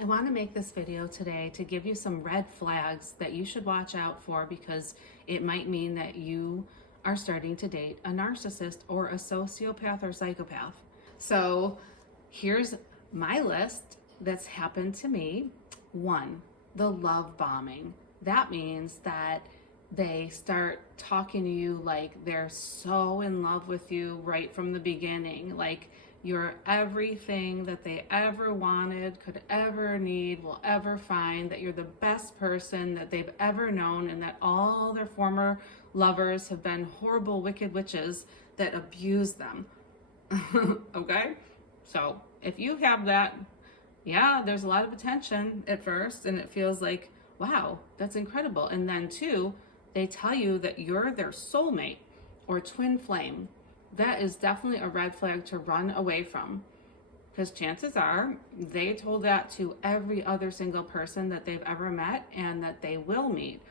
I want to make this video today to give you some red flags that you should watch out for, because it might mean that you are starting to date a narcissist or a sociopath or psychopath. So here's my list that's happened to me. 1, the love bombing. That means that they start talking to you like they're so in love with you right from the beginning, like you're everything that they ever wanted, could ever need, will ever find, that you're the best person that they've ever known, and that all their former lovers have been horrible, wicked witches that abuse them. Okay? So if you have that, yeah, there's a lot of attention at first, and it feels like, wow, that's incredible. And then 2, they tell you that you're their soulmate or twin flame. That is definitely a red flag to run away from, because chances are they told that to every other single person that they've ever met and that they will meet.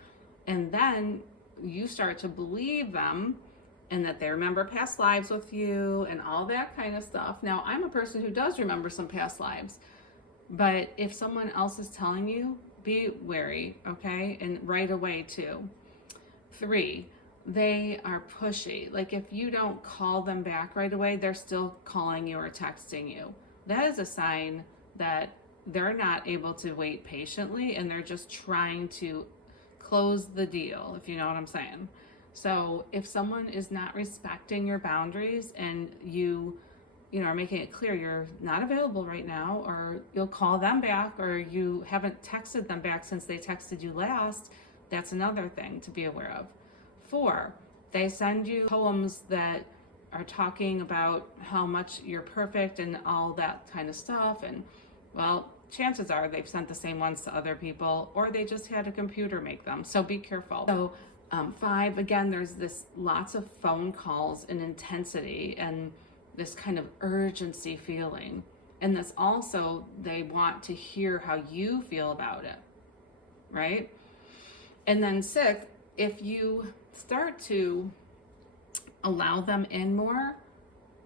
And then you start to believe them, and that they remember past lives with you and all that kind of stuff. Now, I'm a person who does remember some past lives, but if someone else is telling you, be wary, okay? And right away too. 3, they are pushy. Like if you don't call them back right away, they're still calling you or texting you. That is a sign that they're not able to wait patiently, and they're just trying to close the deal, if you know what I'm saying. So if someone is not respecting your boundaries, and you are making it clear you're not available right now, or you'll call them back, or you haven't texted them back since they texted you last, that's another thing to be aware of. 4, they send you poems that are talking about how much you're perfect and all that kind of stuff. And well, chances are they've sent the same ones to other people, or they just had a computer make them. So be careful. So 5, again, there's this lots of phone calls and intensity and this kind of urgency feeling. And this also, they want to hear how you feel about it, right? And then 6, if you start to allow them in more,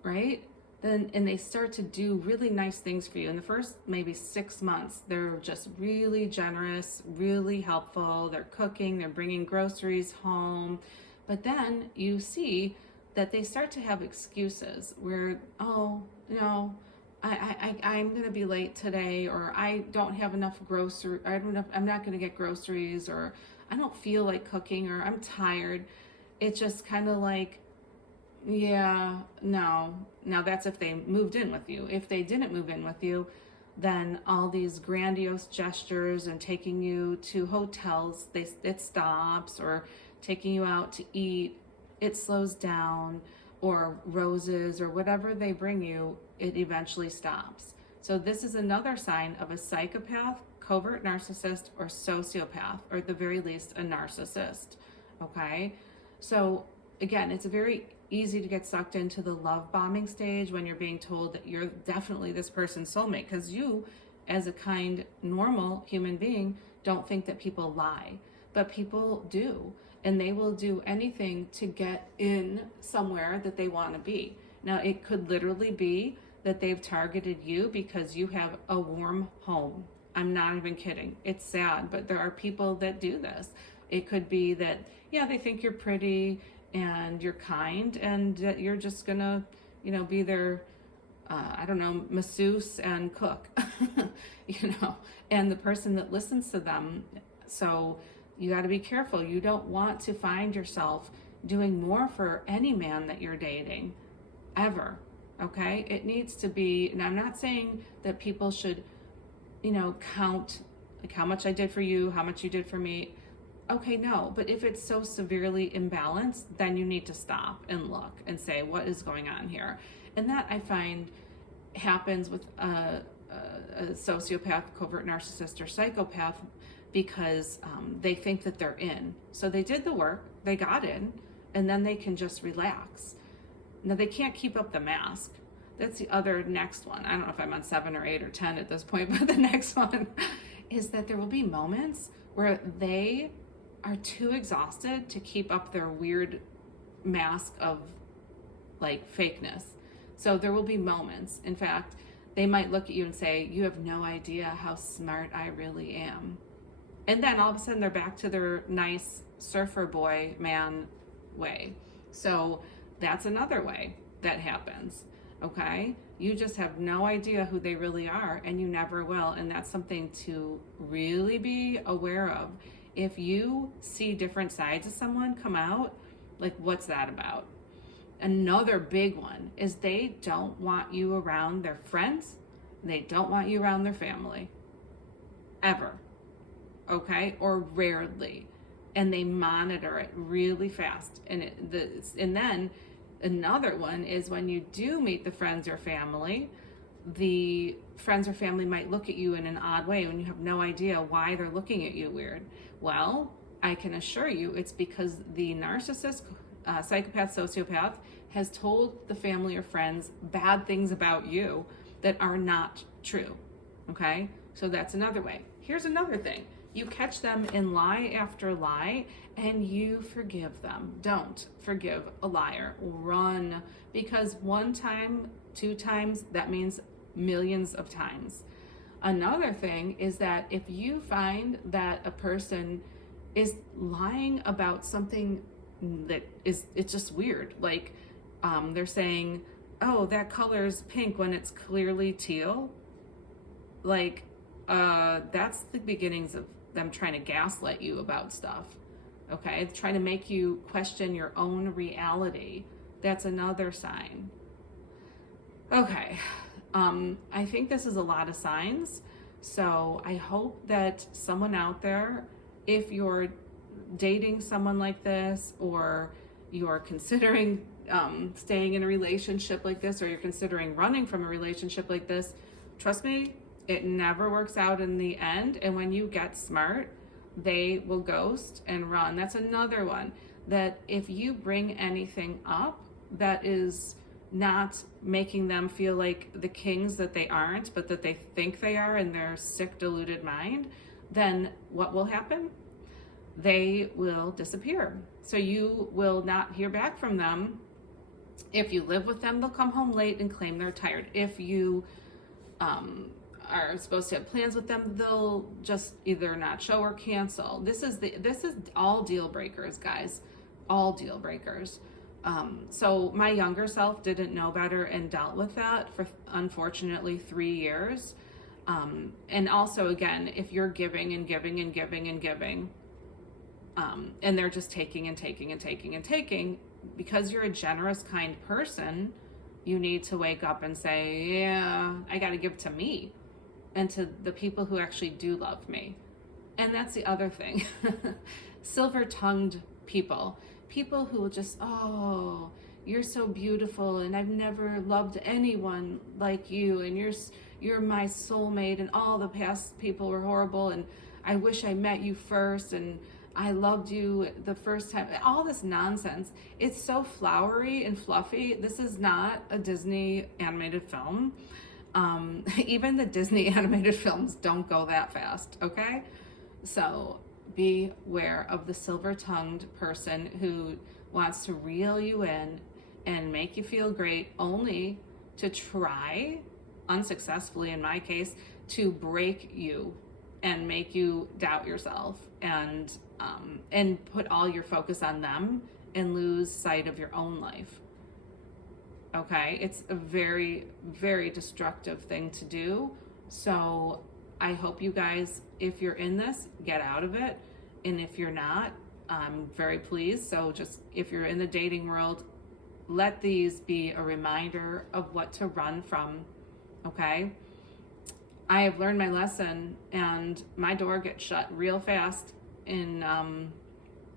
right? And they start to do really nice things for you. In the first maybe 6 months, they're just really generous, really helpful. They're cooking, they're bringing groceries home. But then you see that they start to have excuses where, oh, no, I'm going to be late today, or I don't have enough I'm not going to get groceries, or I don't feel like cooking, or I'm tired. It's just kind of like, yeah, no. Now that's if they moved in with you. If they didn't move in with you, then all these grandiose gestures and taking you to hotels, it stops, or taking you out to eat, it slows down, or roses or whatever they bring you, it eventually stops. So this is another sign of a psychopath, covert narcissist, or sociopath, or at the very least a narcissist. Okay? So again, it's very easy to get sucked into the love bombing stage when you're being told that you're definitely this person's soulmate, because you, as a kind, normal human being, don't think that people lie. But people do, and they will do anything to get in somewhere that they want to be. Now, it could literally be that they've targeted you because you have a warm home. I'm not even kidding. It's sad, but there are people that do this. It could be that, yeah, they think you're pretty and you're kind, and that you're just gonna, be their, masseuse and cook, and the person that listens to them. So you got to be careful. You don't want to find yourself doing more for any man that you're dating, ever. Okay? It needs to be, and I'm not saying that people should, count like how much I did for you, how much you did for me. Okay, no, but if it's so severely imbalanced, then you need to stop and look and say, what is going on here? And that, I find, happens with a sociopath, covert narcissist, or psychopath, because they think that they're in. So they did the work, they got in, and then they can just relax. Now, they can't keep up the mask. That's the other next one. I don't know if I'm on 7 or 8 or 10 at this point, but the next one is that there will be moments where they are too exhausted to keep up their weird mask of like fakeness. So there will be moments. In fact, they might look at you and say, you have no idea how smart I really am. And then all of a sudden they're back to their nice surfer boy man way. So that's another way that happens. Okay? You just have no idea who they really are, and you never will. And that's something to really be aware of. If you see different sides of someone come out, like, what's that about? Another big one is they don't want you around their friends. They don't want you around their family. Ever. Okay? Or rarely. And they monitor it really fast. And then another one is when you do meet the friends or family, the friends or family might look at you in an odd way when you have no idea why they're looking at you weird. Well, I can assure you it's because the narcissist, psychopath, sociopath has told the family or friends bad things about you that are not true. Okay? So that's another way. Here's another thing. You catch them in lie after lie and you forgive them. Don't forgive a liar. Run. Because one time, 2 times, that means millions of times. Another thing is that if you find that a person is lying about something that is, it's just weird. Like they're saying, oh, that color is pink when it's clearly teal. Like that's the beginnings of them trying to gaslight you about stuff. Okay, trying to make you question your own reality. That's another sign. Okay, I think this is a lot of signs. So I hope that someone out there, if you're dating someone like this, or you're considering staying in a relationship like this, or you're considering running from a relationship like this, trust me, it never works out in the end. And when you get smart, they will ghost and run. That's another one, that if you bring anything up that is not making them feel like the kings that they aren't, but that they think they are in their sick, deluded mind, then what will happen? They will disappear. So you will not hear back from them. If you live with them, they'll come home late and claim they're tired. If you are supposed to have plans with them, they'll just either not show or cancel. This is all deal breakers, guys. All deal breakers. So my younger self didn't know better and dealt with that for, unfortunately, 3 years. And also, again, if you're giving and giving and giving and giving, and they're just taking and taking and taking and taking, because you're a generous, kind person, you need to wake up and say, yeah, I got to give to me and to the people who actually do love me. And that's the other thing. Silver-tongued people who will just, oh, you're so beautiful and I've never loved anyone like you, and you're my soulmate, and all the past people were horrible, and I wish I met you first, and I loved you the first time. All this nonsense. It's so flowery and fluffy. This is not a Disney animated film. Even the Disney animated films don't go that fast, okay? So beware of the silver-tongued person who wants to reel you in and make you feel great, only to try, unsuccessfully in my case, to break you and make you doubt yourself and put all your focus on them and lose sight of your own life. Okay, it's a very, very destructive thing to do. So I hope you guys, if you're in this, get out of it. And if you're not, I'm very pleased. So just, if you're in the dating world, let these be a reminder of what to run from. Okay, I have learned my lesson, and my door gets shut real fast in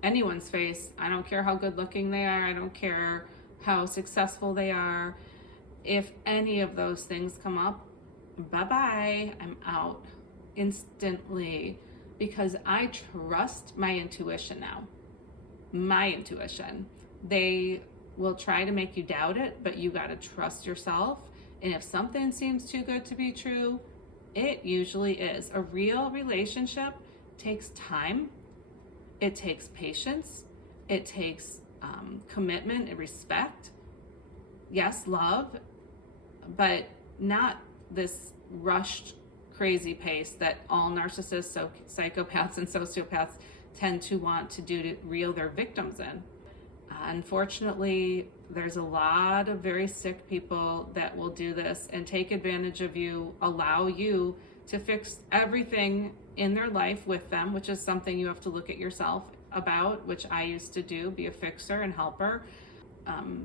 anyone's face. I don't care how good looking they are. I don't care how successful they are. If any of those things come up, bye-bye, I'm out instantly, because I trust my intuition now. My intuition. They will try to make you doubt it, but you got to trust yourself. And if something seems too good to be true, it usually is. A real relationship takes time. It takes patience. It takes commitment and respect. Yes, love, but not this rushed, crazy pace that all narcissists, psychopaths, and sociopaths tend to want to do to reel their victims in. Unfortunately, there's a lot of very sick people that will do this and take advantage of you, allow you to fix everything in their life with them, which is something you have to look at yourself about, which I used to do, be a fixer and helper.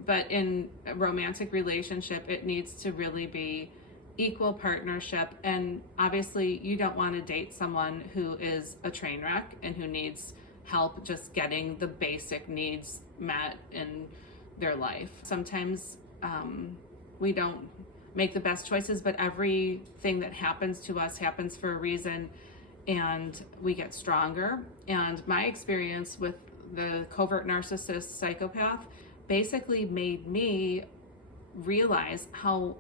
But in a romantic relationship, it needs to really be equal partnership. And obviously, you don't want to date someone who is a train wreck and who needs help just getting the basic needs met in their life. Sometimes we don't make the best choices, but everything that happens to us happens for a reason, and we get stronger. And my experience with the covert narcissist psychopath basically made me realize how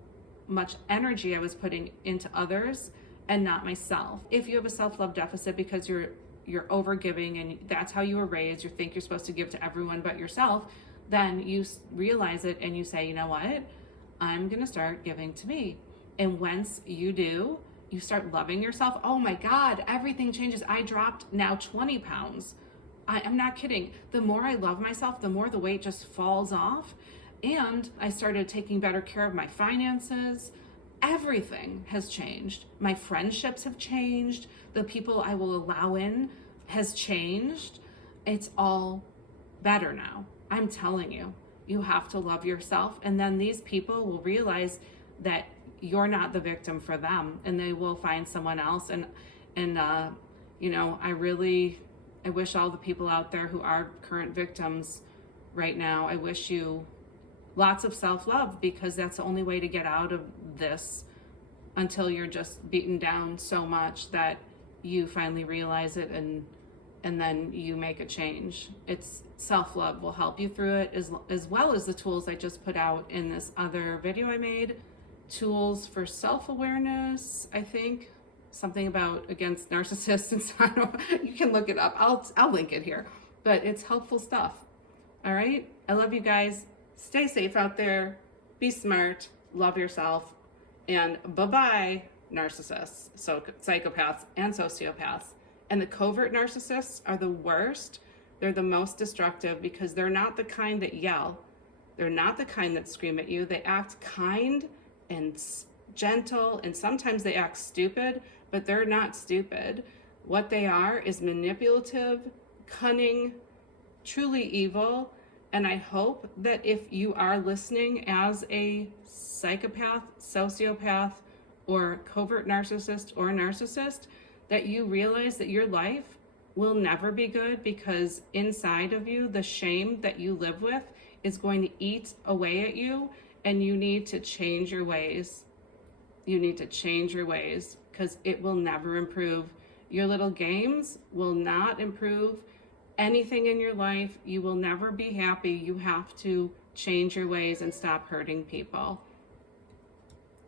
much energy I was putting into others and not myself. If you have a self-love deficit because you're overgiving and that's how you were raised, you think you're supposed to give to everyone but yourself, then you realize it and you say, you know what? I'm gonna start giving to me. And once you do, you start loving yourself. Oh my God, everything changes. I dropped now 20 pounds. I'm not kidding. The more I love myself, the more the weight just falls off. And I started taking better care of my finances. Everything has changed. My friendships have changed. The people I will allow in has changed. It's all better now. I'm telling you, you have to love yourself. And then these people will realize that you're not the victim for them, and they will find someone else. And you know, I wish all the people out there who are current victims right now, I wish you lots of self-love, because that's the only way to get out of this, until you're just beaten down so much that you finally realize it and then you make a change. It's self-love will help you through it, as well as the tools I just put out in this other video I made. Tools for self-awareness, I think. Something about against narcissists and so you can look it up. I'll link it here. But it's helpful stuff. All right? I love you guys. Stay safe out there. Be smart. Love yourself. And bye-bye, narcissists, psychopaths, and sociopaths. And the covert narcissists are the worst. They're the most destructive because they're not the kind that yell. They're not the kind that scream at you. They act kind and gentle, and sometimes they act stupid, but they're not stupid. What they are is manipulative, cunning, truly evil. And I hope that if you are listening as a psychopath, sociopath, or covert narcissist or narcissist, that you realize that your life will never be good, because inside of you, the shame that you live with is going to eat away at you, and you need to change your ways. You need to change your ways, because it will never improve. Your little games will not improve anything in your life. You will never be happy. You have to change your ways and stop hurting people.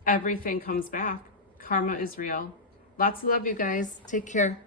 Everything comes back. Karma is real. Lots of love, you guys. Take care.